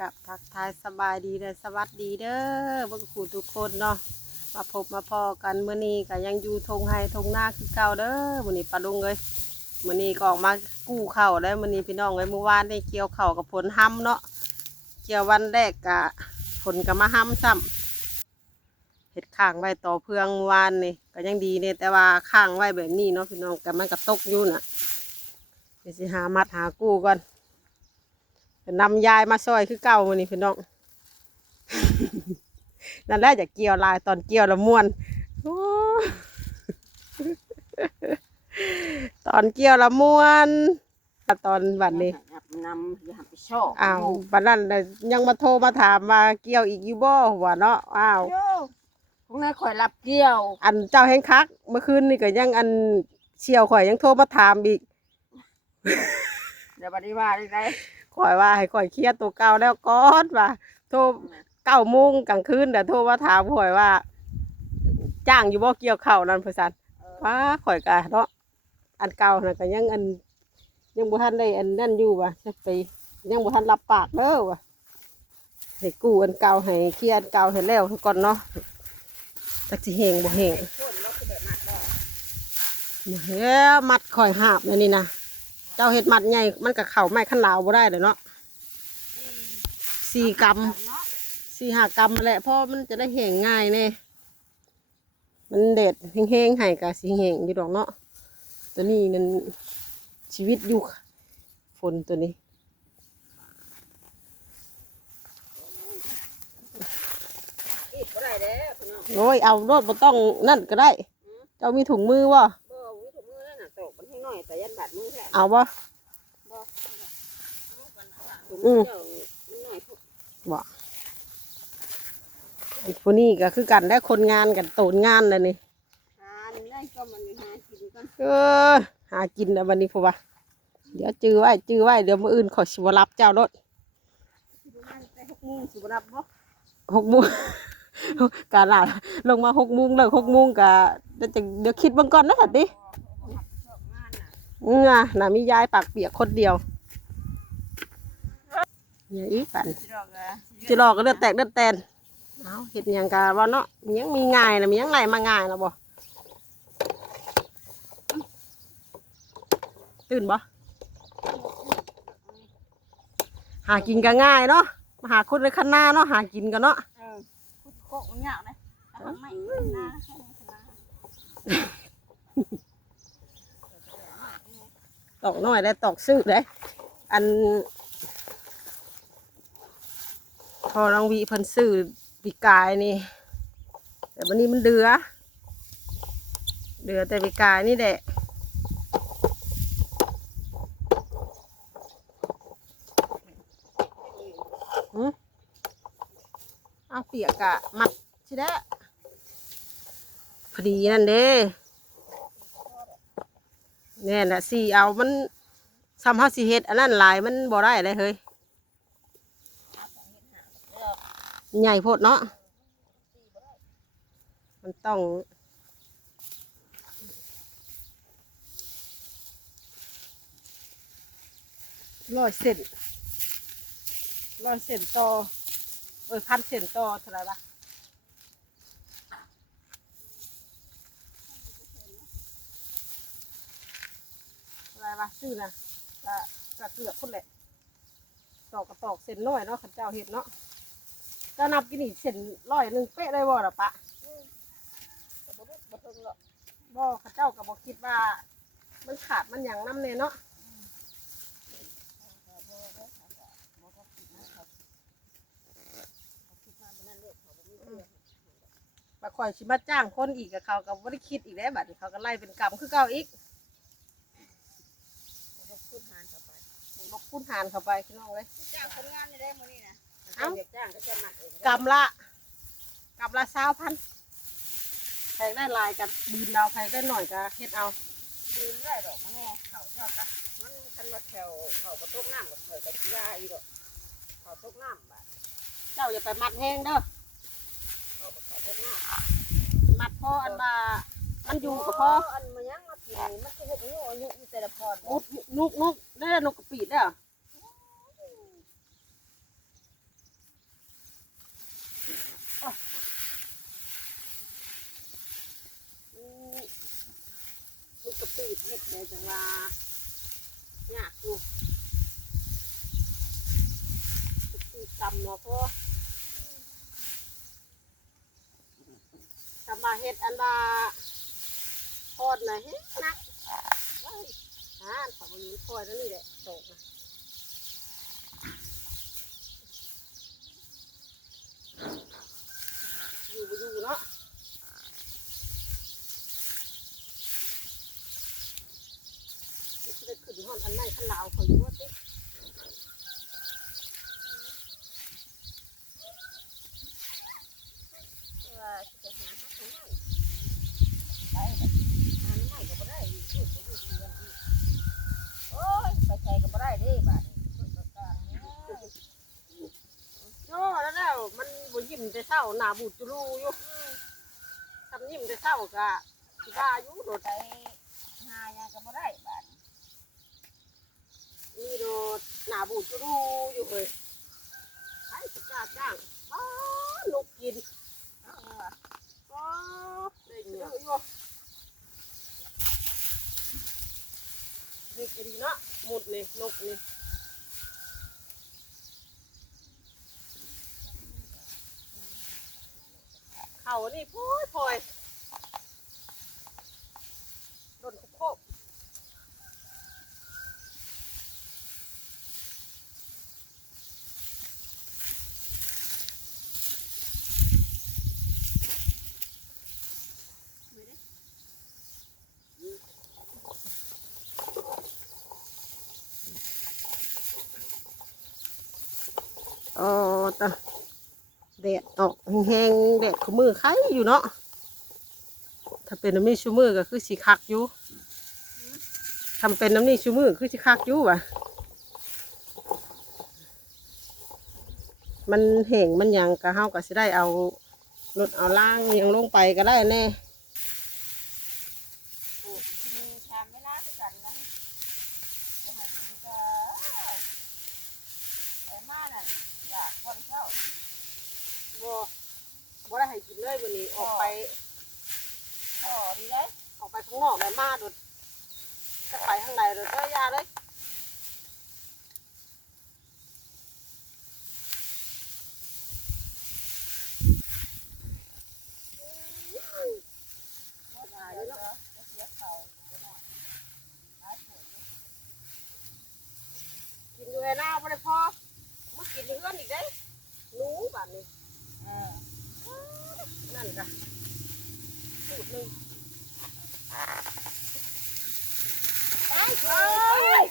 กับทักทายสบายดีเลยสวัสดีเด้อบิ่งขู่ทุกคนเนาะมาพบมาพอกันมื้อนี้ก็ยังอยู่ทงไฮทงหน้าคือเก่าเด้อมื้อนี้ปลาลุงเลยมื้อนี้ก็ออกมากู้เข้าวแล้วมื้อนี้พี่น้องเลยเมื่อวานได้เกี่ยวเข้ากับผลห้ำเนาะเกี่ยววันแรกกะผลก็มาห้ำซ้ำเห็ดข้างไว้ต่อเพื่องเมื่อวานนี่ก็ยังดีเนี่ยแต่ว่าข้างไว้แบบนี้เนาะพี่น้องแต่มันก็ตกอยู่น่ะเดี๋ยวสิหามัดหากู้ก่อน นำยายมาซอยคือเก่าวันนี้พี่น้องนั่นแหละจะเกี่ยวลายตอนเกี่ยวละม่วนโอ้ตอนเกี่ยวละม่วนตอนบัดนี้นำอย่าไปชอบอ้าวบัดนั้นน่ะยังมาโทรมาถามมาเกี่ยวอีกอยู่บ่หัวเนาะอ้าวโย่พวกนั้นคอยรับเกี่ยว อันเจ้าแห้งคัก เมื่อคืนนี่ก็ยังอันเชี่ยวข่อยยังโทรมาถามอีกเดี๋ยวบัดนี้ว่าได้ไง ข่อยว่าให้ข่อยเคลียร์ตัวเก่าแล้วก่อนว่าโทรเก้าโมงกลางคืนแต่โทรมาถามข่อยว่า จ้างอยู่บ่เกี่ยวข้าวนั่นพะสันว้าข่อยกะเนาะอันเก่าน่ะก็ยังอัน ยังบ่ทันได้อันนั่นอยู่ว่ะจะไปยังบ่ทันรับปากเด้อว่ะให้กู้อันเก่าให้เคลียร์อันเก่าให้แล้วก่อนเนาะจักสิเฮงบ่เฮงคนเราคือแบบนั้นเนาะเฮ้ยมัดข่อยหาบเลยนี่นะ เจ้าเฮ็ดมัดใหญ่มันก็เข้าไม้ขั้นลาวบ่ได้เลยเนาะสี่กำสี่หากรรมแหละเพราะมันจะได้แห้งง่ายเน่มันเด็ดแห้งๆให้กับสีแห้งอยู่ดอกเนาะตัวนี้นั่นชีวิตอยู่ฝนตัวนี้โอ้ยเอารถบ่ต้องนั่นก็ได้ เจ้ามีถุงมือวะ อยแต่ยันบาดมือแท้เอาวะอืมืมอวกบ่พวกนี้ก็คือกันได้คนงานกันโตนงานเลยนี่ทานได้ก็มันหากินก่อนเออหากินนะวันนี้พวกว่าเดี๋ยวจื้อไว้จื้อไว้เดี๋ยวมื้ออื่นขอสิบรับเจ้ารถสิบ่มันไปหกโมงสิบรับบ่หกโมงกาลาลงมาหกโมงเลิกหกโมงกะเดี๋ยวจะเดี๋ยวคิดเบิ่งก่อนนะสัตดิานน่ะอือน่ะมียายปากเปียกคนเดียวเนี่ยอีกกันสิดอกอะจิรอก็เลือดแตกเลือดแตนเอาเห็ดหยังกะว่าเนาะมีหยังมีง่ายนะมีหยังไหลมาง่ายนะบ่ตื่นบ่หากินก็ง่ายเนาะมาหาคนในคันหน้าเนาะหากินกันเนาะเออคุดโคกมันยากนะถ้ามันไม่นาให้นา ตอกน้อยได้ตอกซื้อได้อัน พอรองวีเพิ่นซื้อปีกายนี่ แต่วันนี้มันเดือ เดือแต่ปีกายนี่แหละเอาเปียกอะมัดชิได้พอดีนั่นเด้ แน่นแหละสีเอามันซ้ำเฮาสิเฮ็ดอันนั้นหลายมันบ่ได้เลยเฮ้ยใหญ่โพดเนาะมันต้องร้อยเส้นร้อยเส้นต่อเอ้ยพันเส้นต่อเท่าไหร่วะเท่าไหร่วะ ซื้อนะก็ก็เกือบพุ่นแหละ ตอกกระตอกเส้นน้อยเนาะขันเจ้าเห็ดเนาะก็นับกินอีกเส้นร้อยหนึ่งเป๊ะเลยบ่ล่ะปะบ่ได้บ่หรอกบ่ขันเจ้าก็บอกคิดว่า มันขาดมันอย่างน้ำเนยเนาะบาข่อยชิมาจ้างคนอีกกับเขาก็บ่ได้คิดอีกแล้วบัดนี้เขาก็ไล่เป็นกรรมคือเก่าอีก พูดหานเข้าไปบกพูดหานเข้าไปพี่น้องเลยจ้างคนงานนี่ได้มื้อนี้นะเอ้าเด็กจ้างก็จะมัดเองกำละกำละสาวพันใครได้หลายกันบืนเอาใครได้หน่อยก็เฮ็ดเอายืมได้ดอกมะงอเขาชอบอะมันคันว่าแถวเขาบ่ตกน้ำบ่เคยก็สิว่าอีดอกเขาตกน้ำบาดเจ้าอย่าไปมัดแห้งเด้อเขาบ่เขาตกน้ำมัดพ่ออันมา มันอยู่กับพ่ออันมันยังมาปีนี่มันจะอเฮ็นอายุอยู่แต่ละพอดนุกนุกนุกได้นกกระปีดได้ลูกกระปีเห็ดเลงว่าเนี่ยดูกระปีดำเนาะพ่อทำมาเห็ดอันละ ทอดนะเฮ็ดนักเฮ้ยอ่านขอมาอยู่ทอดแล้วนี่แหละตกนะอยู่ไปอยู่เนาะนี่จะขึ้นห้องอันไหนขันลาวคอยอยู่ว่าติ ว่าจะหาฮักน้ำมันไปแบบหาน้ำมันก็บ่ได้อยู่อยู่ก็อยู่เดือนอีกโอ้ยไปใช้ก็บ่ได้เด้บาดนี้รถกลางเนี่ย โย่แล้วแล้วมันบ่ยิ้มแต่ เศร้าหน้าบูดจุลูอยู่ทำยิ้มแต่เศร้ากะสิบ้าอยู่โดดไปหาหยังก็บ่ได้บาดนี้นี่โดดหน้าบูดจุลูอยู่เลยไอ้สิกล้าจ้างบ้านกกินเอาว่ะบ้าได้เยอะอยู่นี่ก็ดีเนาะหมดเลยนกนี่ เขานี่พลอยพลอยโดนคุกโคบอ๋อตะ แดดออกแห้งๆแดดขมือไข่อยู่เนาะถ้าเป็นน้ำนี่ชูมือก็คือสีคักอยู่ทำเป็นน้ำนี่ชูมือคือสีคักอยู่ว่ะมันแห้งมันยังกะเฮากะสิได้เอารถเอาล่างยังลงไปก็ได้แน่ ปลูกกินชามเวลาคือกันนั้นบ่ให้กินก็ไปมานั่นอยากคนเช้าอีก บ่บ่ได้ให้กินเลยวันนี้ออกไปก็ดีเด้ออกไปข้างนอกได้มาโดดจะไปข้างในโดดก็ยาเลยบ่ได้เด้อจะเสียเขาบ่น้อยหลายผลอยู่กินอยู่ไอ้หน้าบ่ได้พอมากินอยู่เพื่อนอีกได้หนูบ้าน นั่นจ้ะสูตรหนึ่งไปเอ้ย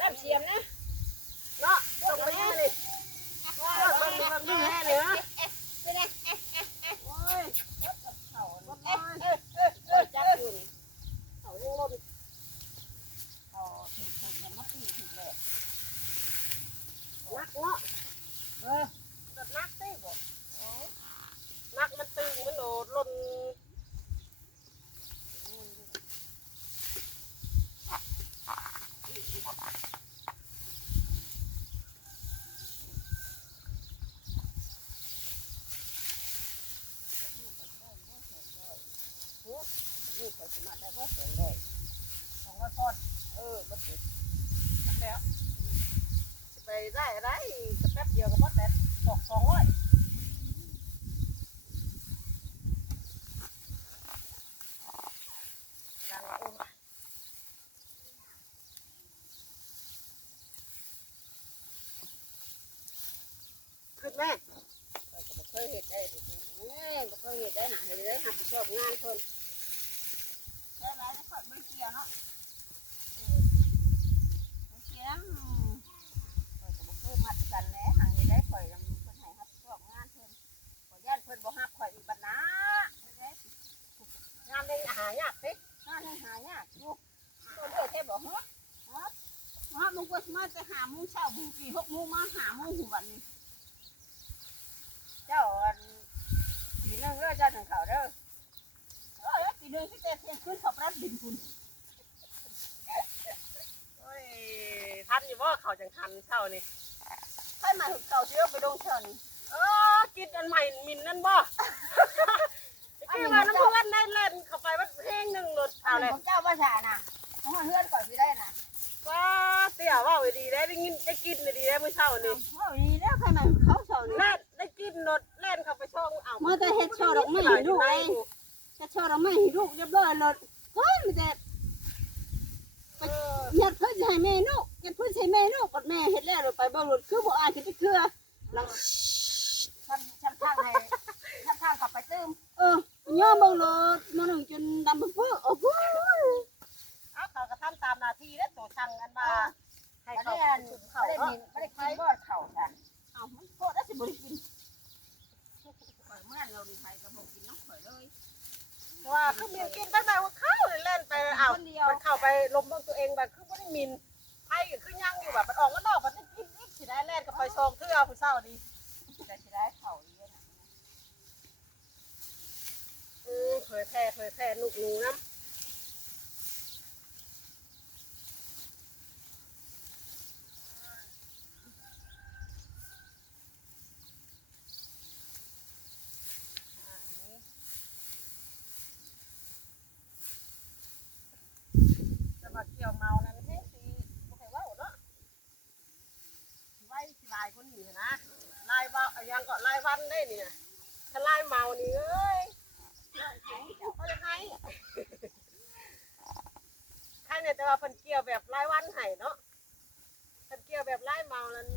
แอมเสียมนะ เนาะส่งมาแย่เลยว่าเบิ่งเบิ่งเบิ่งแย่เลยฮะ ไปเลย โอ้ย รถกับเขา รถ เอ๊ะ น้อย เออเออเออจับอยู่นี่ เขายังล้น เขาถูกถูกเนี่ยมาตีถูกเลย นักเนาะ เออ แบบนักเต้บ่นักมันตึงมันโหลดล้น นี่เขาสมัครได้เพราะเสียงเลยของว่าพอดเออ มาติดแล้วไปได้อะไรจะแป๊บเดียวก็พอแต่ตกสองร้อย ดังโอ้ยขึ้นแม่ เราก็บ่เคยเห็นได้ดิเอ้ยบ่เคยเห็นได้หาเห็นได้หาไปชอบงานคนใช่ไหมแล้วข่อยไม่เกี่ยวเนาะเออไม่เกี่ยวข่อยก็บ่เคยมาด้วยกันแหละหาเห็นได้ข่อยนำเพิ่นให้รับชอบงานเพิ่นข่อยย่านเพิ่นบ่ฮับข่อยอีกบัดนะเด้ งานเล่นอาหารยากสิ งานยังหายากอยู่ตัวเด้อแท้บ่ฮะฮะฮะมึงก็มาแต่ หาโมงเช้ามึงกี่หกโมงมาหาโมงหัวนี้เจ้าอันปีนึงเด้อเจ้าถึงเขาเด้อเออแล้วปีนึงที่แต่เที่ยงคืนเขาปรับดินคุณโอ้ยทันอยู่ว่าเขาจังทันเท่านี่ให้มาถึงเขาเชื่อไปลงเชิญเออกินอันใหม่มินนั่นบ่ไอ้ที่ว่าน้ำเพื่อนได้เล่นเข้าไปว่าเพลงหนึ่งหลุดเอาเอาเลเลยยของเจ้าภาษาน่ะของเฮือนก่อนสิได้น่ะ ว้าเตี่ยว่าไว้ดีได้ได้นได้กินเลยดีแล้วมื้อเช้านี่เขาดีแล้วใครมาเขาสอนแล่นได้กินรถแล่นเข้าไปช่องเอาเมื่อแต่เฮ็ดช่อดอกไม้ให้ลูกเองจะช่อดอกไม้ให้ลูกเรียบร้อยเลยเฮ้ยมันจะเออยัดเพิ่นให้แม่ลูกยัดเพิ่นให้แม่ลูกบัดแม่เฮ็ดแล้วไปบ่รถคือบ่อายสิไปเครือหลังฉันฉันทางให้ฉันทางกลับไปตื้มเออย่อเบิ่งรถมาหนึ่งจนดำเพิ่นโอ้โหเอาเขาก็ทำตามหน้าที่แล้วตัวสั่งกันมา ให้ไม่เขาได้ถึงเขาเขาไม่ได้เนาะกินไม่ได้กินบ่เข่าจ้ะเอามันโคตรได้สิบ่ได้กินข่อยเมื่อเราดีไทยก็บอกกินน้องข่อยเลยว่าคือมินกินตั้งแต่ว่าเข้าเลยเล่นไปเอาคนเดียวมันเข้าไปลมเบิ่งตัวเองแบบคือบ่ได้มินไผก็คือยังอยู่แบบมันออกก็นอกมันได้กินอีกสิได้แล่นกับไปซองเทื่อผู้เช้านี่แต่จะได้เข่าเยอะนะเออเผยแพร่เผยแพร่ลูกหนูนํจะมาเกี่ยวเมานั้นเฮ้สิบ่ให้เว้าเนาะสิไว้สิลายคนนี้นะลายว่าอะยังก็ลายวันได้นี่นะถ้าลายเมานี่เอ้ยเขาจะให้ใครเนี่ยแต่ว่าเพิ่นเกี่ยวแบบรายวันให้เนาะเพิ่นเกี่ยวแบบรายเมานั้น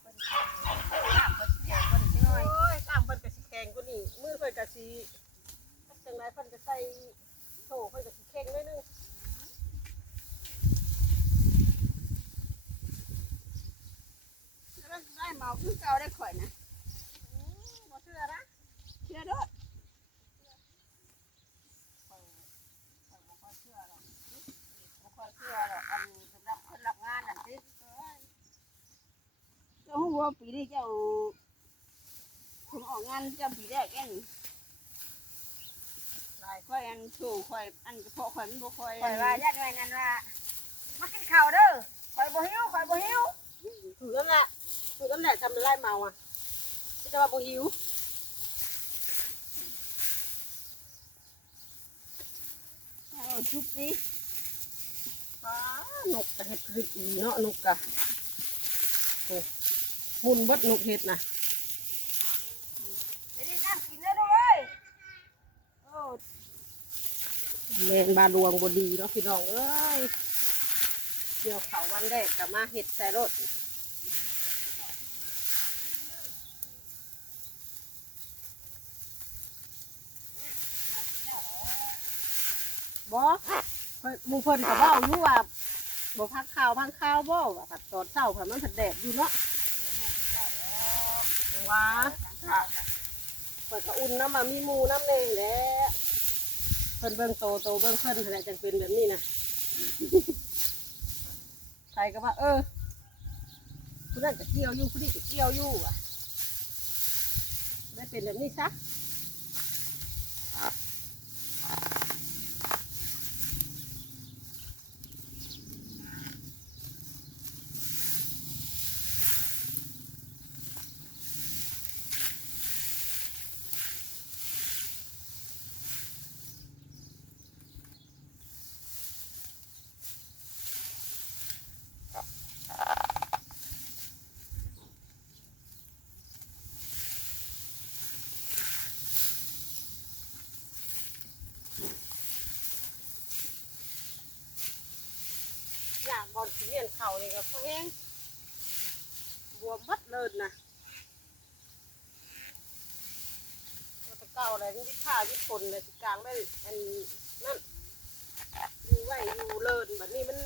เพิ่นน้ำก็เสียคนเสียโอ้ยตามเพิ่นก็สิแข็งกว่านี้มือเพิ่นก็สิจังไดเพิ่นก็ใส่โถเพิ่นก็สิแข็งนิดนึงได้เมาคือเก่าได้ข่อยนะอืมบ่เชื่อนะเชื่อเด้ ข่อยบ่ค่อยเชื่อหรอกบ่ค่อยเชื่อหรอกอันสำหรับคนรับงานนั่นสิ เจ้าฮู้ ว่าปีนี้เจ้าผมออกงานเจ้าปีแรกเองลายข่อยอันสู่ข่อยอันกระเพาะข่อยมันบ่ค่อยข่อยว่าญาติไว้นั่นว่ามากินข้าวเด้อข่อยบ่หิวข่อยบ่หิวถือนั่นแหละถือนั่นแหละทำเป็นไล่เมาอะจะว่าบ่หิวเอาทุบสิป้านกกระเห็ดผลิตอีเนาะนกกะโอ้ มุนเบดนกเห็ดนะไปดิน้ำกินได้ด้วยโอ้แมนบาดวงบดีเนาะพี่น้องเอ้ยเดี๋ยวเขาวันแรกกลับมาเห็ดใส่รถบอมูเพิ่นก็เว้าอยู่ว่าบ่พักข้าวพักข้าวบ่ว่าผัดตอนเช้าผัดมันผัดแดดอยู่เนาะจังห ว่าเปิดกระอุ่นน้ำมามีหมูน้ำเนยแหละเพิ่นเบิ่งโตโตเบิ่งเพิ่นขนาดจังเป็นแบบนี้นะใครก็ว่า เออผู้นั้นจะเกี่ยวอยู่ผู้นี้จะเกี่ยวอยู่อะได้เป็นแบบนี้ซะ บอลสีเลียนเข่านี่ก็พอแห้งบวมมัดเลินะตัวตะเก่าอะไรนี่ผ้าวิทนเลยสิกลางได้อันนั่นอยู่ไว้อยู่เลินแบบนี้มัน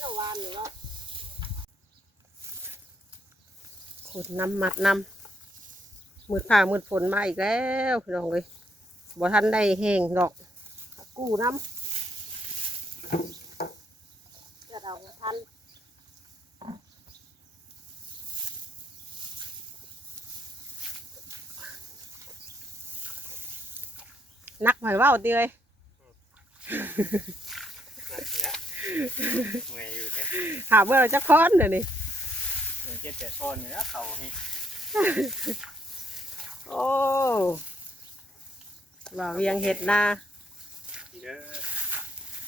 ฮ้ยดีละวานนี่เนาะขนน้ำมัดน้ำมืดผ้ามืดฝนมาอีกแล้วพี่น้องเลยบ่ทันได้แห้งดอก กู้น้ำจะเอาบ่ทันนักหน่อยว่าวตีเลย เมื่อยอยู่แค่หาเมื่อเราจะค้อนเดี๋ยวนี้หนึ่งเจ็ดแปดคนเนี่ยเขาให้โอ้ว่าเวียงเห็ดนาเด้อ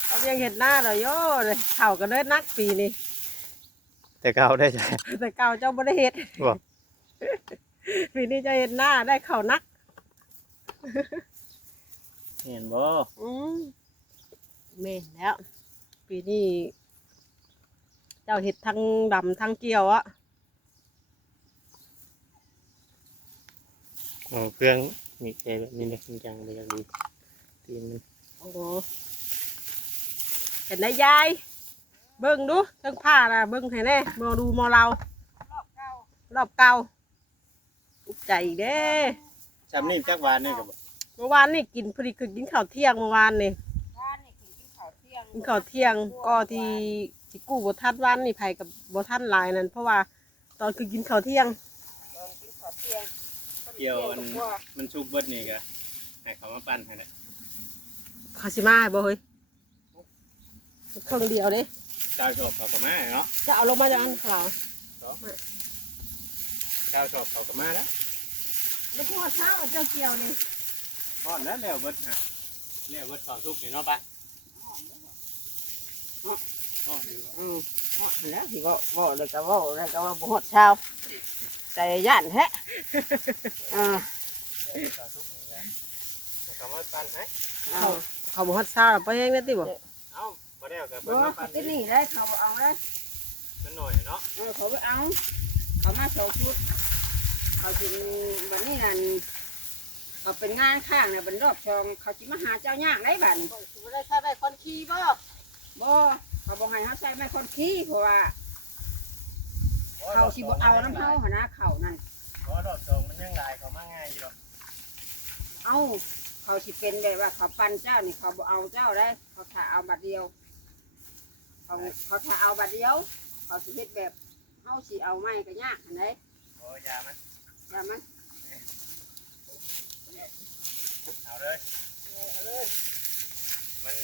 เขาเวียงเห็ดนาเราโย่เลยเข่ากันเลยนักปีนี้แต่เขาได้ใช่แต่เก่าเจ้าบ่ได้เห็ดบ่ปีนี้เจะเห็ดหน้าได้เข่านัก เห็นบ่อืมเมนแล้ว ปีนี้เจ้าเห็ดทั้งดำทั้งเกี่ยวอะอ๋อเครื่องมีแค่แบบนี้เลยจริงจังเลยอย่างดีตีนมันโอ้โหเห็นได้ยาย เบิ่งดูเทั้งผ้านะเบิ่งให้แน่มองดูมองเรา รอบเก้ารอบเก่าอุกใจอีกเด้จำนี่จักวานนี่ก็บ่เมื่อวานนี่กินพอดีคือกินข้าวเที่ยงเมื่อวานนี่วานนี่กินกินข้าวเที่ยง กินข้าวเที่ยงก็ที่ที่กู้บทัดวันนี่ไผกับบทัดหลายนั่นเพราะว่าตอนคือกินข้าวเที่ยงตอนกินข้าวเที่ยงเกี่ยวอันตกว่ามันชุกเบิดนี่ก็ให้เขามาปั้นให้ได้คาสิมาบ่เฮ้ยเครื่องเดียวเด้เจ้าชอบเขาก็มาเนาะจะเอาลงมาจากอันขาวเจ้าชอบเขาก็มาแล้วแล้วพวกเช้าเจ้าเกี่ยวนี่ทอดแล้วแล้วเบิดฮะแล้วเบิดสองชุกนี่เนาะปะ ทอดอยู่อืมเหมาะแล้วที่ว่าว่าเลยก็ว่าเลยก็ว่าบ่ฮอดเช้าใจย่านแท้อ่าสองชุกนี่แหละเขามาปั้นให้เอาเขาบอกฮอดเช้าแล้วไปแห้งได้ติบ่เอ้าบ่ได้เอากับบ่เพิ่นมาปั้นที่นี่ได้เขาเอาได้มันหน่อยเนาะเออเขาไปเอาเขามาสองชุดเขาสิบัดนี้นั่นเขาเป็นงานข้างเนี่ยเป็นรอบชองเขาจิมาหาเจ้าย่างได้บัดนี้บ่ได้ใช้ได้คนขี่บ่ บ่เขาบอกให้เขาใส่ไม้คนขี้เพราะว่าเขาสิบ่เอาน้ำเฮาหนนะเขานั่นเพราะดอกจองมันยังหลายเขามาง่ายอยู่หรอกเอาเขาสิเป็นแบบว่าเขาปันเจ้านี่เขาบ่เอาเจ้าได้ เขาถ้าเอาบัดเดียว เขาเขาถ้าเอาบัดเดียว เขาสิเฮ็ดแบบเฮาสิเอาไม้ก็ยากอันใดโอ้ยามันอย่ามันเอาเลยเอาเลยมัน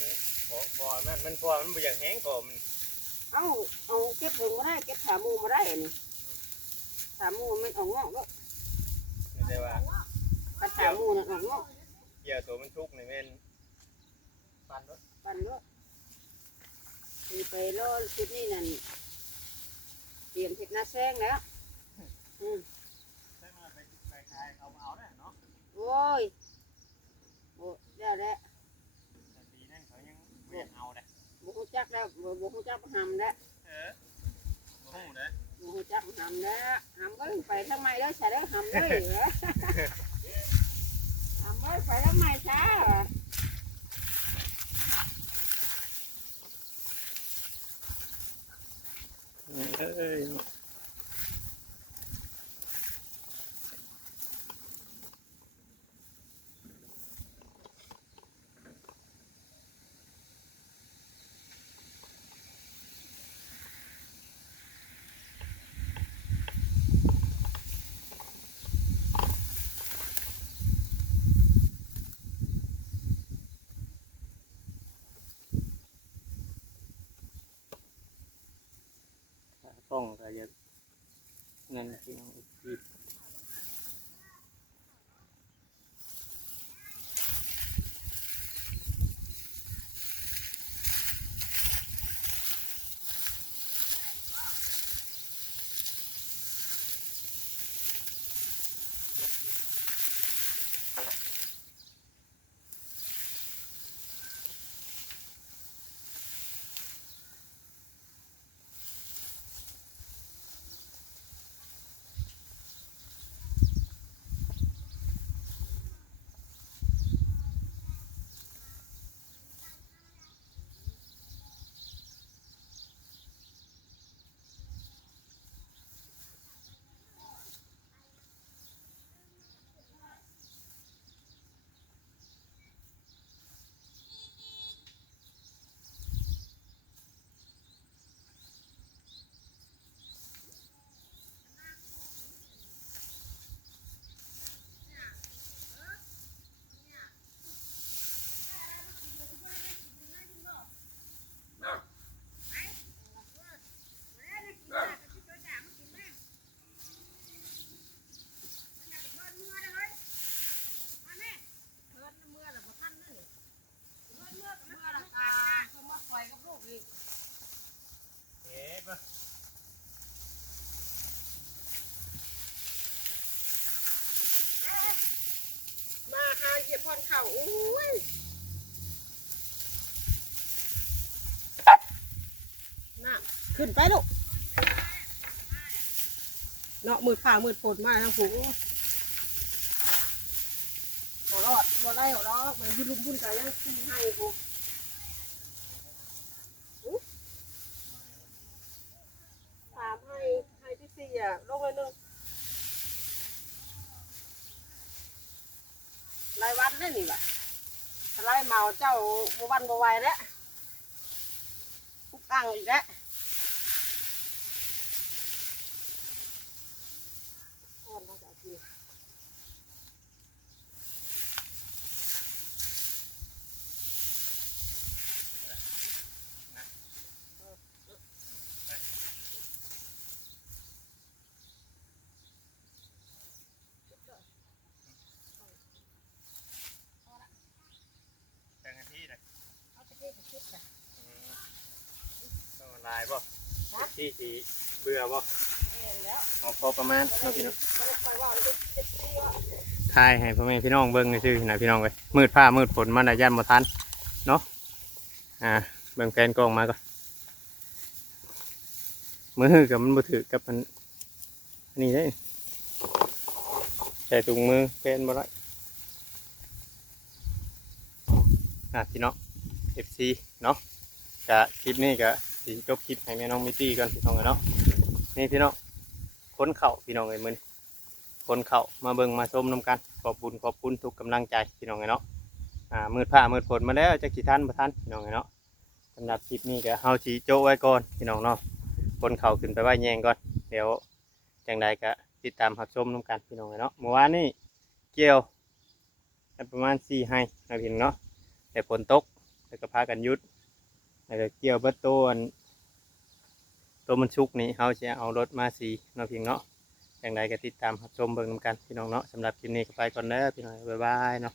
บ่บ่มันมันพอมันบ่อย่างแห้งก็มันเอาเอาเก็บเพิ่งบ่ได้เก็บขาหมูบ่ได้อันนี้ขาหมูมันออกงอกแล้วนี่ได้ว่าถ้าขาหมูนั่นออกงอกเกี่ยวตัวมันชุกนี่แม่นปันรถปันด้วยมีไปรอชุดนี้นั่นเตรียมเฮ็ดหน้าแซงแล้วอืมใช่มาไปไปขายเขามาเอาได้เนาะโอ้ยโอ้ได้แล้วแต่ปีนั้นเขา ยังบ่อยากเอาเด้บุหูจักแล้วบุบุหูจักหำแล้วเออบ่ฮู้เด้บุหูจักหำแล้วหำก็ไปทำไมแล้วใช่แล้วหำเลยเหรอหำเลยไปทำไมช้าเหรอเอ้ย ป้องก็จะเงินที่น้องอีก ขึ้นไปลูกเนาะมืดผ่ามืดฝนมาทั้งผูบ่รอดบ่ได้หรอกมันยืนลุมพุ่นกันยังซีให้กูอุ๊ยสามให้ให้ที่สี่อะลงเลยหนึ่งรายวันได้หนี่ว่ะถ้าไล่เมาเจ้าบวันบไหวแล้วปุ๊กอังอีกแล้วอ่อนมาจากที่ จังกันที่เลย เอาไปเฮ็ดเฮ็ดน่ะ ต้องลายบ่ ที่สีเบื่อบ่แม่นแล้วเอาพอประมาณเนาะพี่น้องบ่ได้คอยว่าเลยเฮ็ดซี่ว่าทายให้พ่อแม่พี่น้องเบิ่งซื่อๆนะพี่น้องเอ้ยมืดผ้ามืดฝนมันน่ะยันบ่ทันเนาะอ่าเบิ่งแฟนกล้องมาก่อนมือกับมันบ่ถือกับมันอันนี้ได้ใส่ถุงมือแฟนบ่ได้อะพี่น้อง FC เนาะกะคลิปนี้กะ สิจบคลิปให้แม่น้องมิตี้ก่อนพี่น้องเอ้ยเนาะนี่พี่น้องค้นเข่าพี่น้องเอ้ยมื้อนี้คนเข้ามาเบิ่งมาชมน้ำกันขอบคุญขอบคุณทุกกำลังใจพี่น้องไงเนาะอ่ามืดผ้ามืดฝนมาแล้วจะกี่ท่านประท่านพี่น้องไงเนาะสำหรับคลิปนี้ก็เฮาสีโจไว้ก่อนพี่น้องเนาะคนเข้าขึ้นไปไหว้แยงก่อนเดี๋ยวจังใดก็ติดตามรับชมน้ำกันพี่น้องไงเนาะเมื่อวานนี้เกี่ยวประมาณสี่ให้นะพี่น้องเนาะแต่ฝนตกแล้วก็พากันยุด แล้วก็เกี่ยวเบัดตัวอันตัวมันชุกนี้เขาจะเอารถมาสีเนาะพี่น้องเนาะอย่างไรก็ติดตามรับชมเบิ่งนำกันพี่น้องเนาะสำหรับคลิปนี้ก็ไปก่อนเด้อพี่น้องบ๊ายบายเนาะ